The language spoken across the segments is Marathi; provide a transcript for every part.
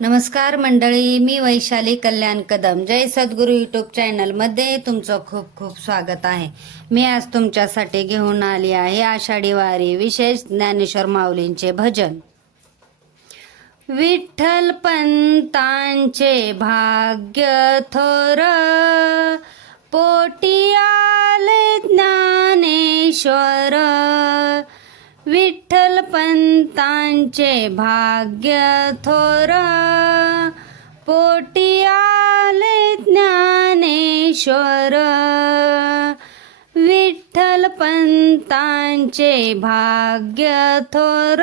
नमस्कार मंडळी मी वैशाली कल्याण कदम. जय सद्गुरू युट्यूब चॅनलमध्ये तुमचं खूप खूप स्वागत आहे. मी आज तुमच्यासाठी घेऊन आली आहे आषाढी वारी विशेष ज्ञानेश्वर माऊलींचे भजन. विठ्ठल पंतांचे भाग्य थोर पोटी आले ज्ञानेश्वर. विठ्ठल पंतांचे भाग्य थोर. पोटी आले ज्ञानेश्वर. विठ्ठल पंतांचे भाग्य थोर.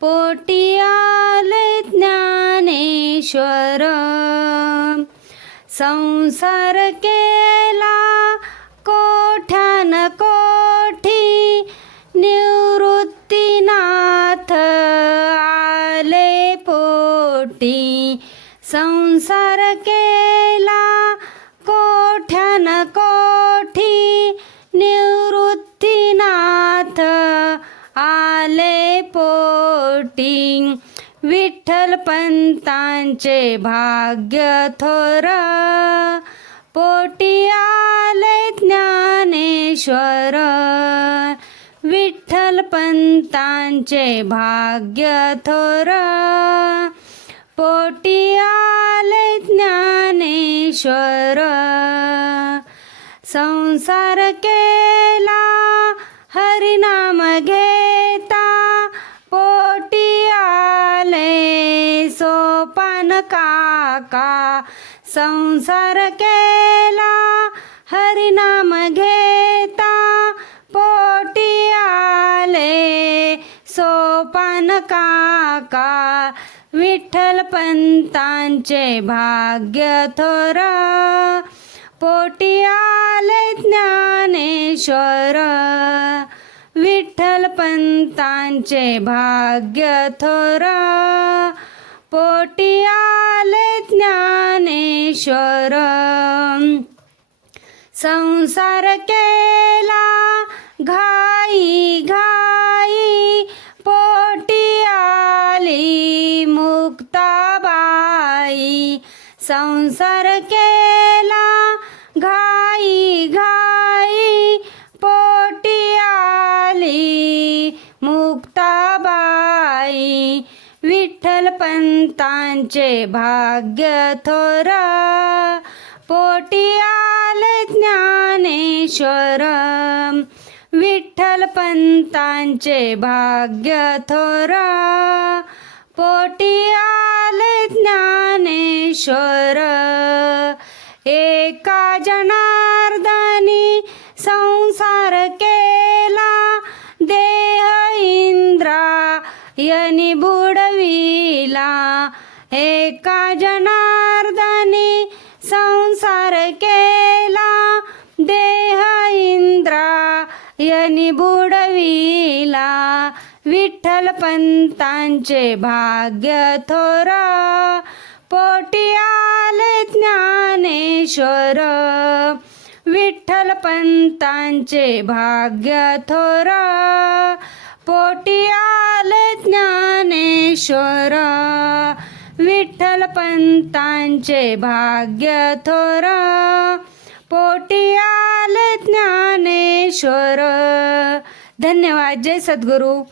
पोटी आले ज्ञानेश्वर. संसार पोटी संसार केला कोठ्यान कोठी निवृत्तीनाथ आले पोटी विठ्ठल पंतांचे भाग्य थोर पोटी आले ज्ञानेश्वर. विठ्ठल पंतांचे भाग्य थोर ईश्वर संसार केला हरिनाम घेता पोटी आले सोपान काका संसार केला हरिनाम घेता पोटी आले सोपान काका विठ्ठल पंतांचे भाग्य थोरा. पोटी आले ज्ञानेश्वर. विठ्ठल पंतांचे भाग्य थोरा. पोटी आले ज्ञानेश्वर. संसार केला घाई घाई. पोटी आली मुक्ताबाई संसार केला घाई घाई पोटी आली मुक्ताबाई. विठ्ठल पंतांचे भाग्य थोर पोटी आले ज्ञानेश्वर. विठ्ठल पंतांचे भाग्य थोर पोटी ईश्वर एका जनार्दनी संसार केला. देह इंद्रा यनी बुडविला. एका जनार्दनी संसार केला. देह इंद्रा यनी बुडविला. विठ्ठल पंतांचे भाग्य थोरा. पोटी आले ज्ञानेश्वर विठ्ठल पंतांचे भाग्य थोर पोटी आले ज्ञानेश्वर विठ्ठल पंतांचे भाग्य थोर पोटी आले ज्ञानेश्वर. धन्यवाद. जय सद्गुरू.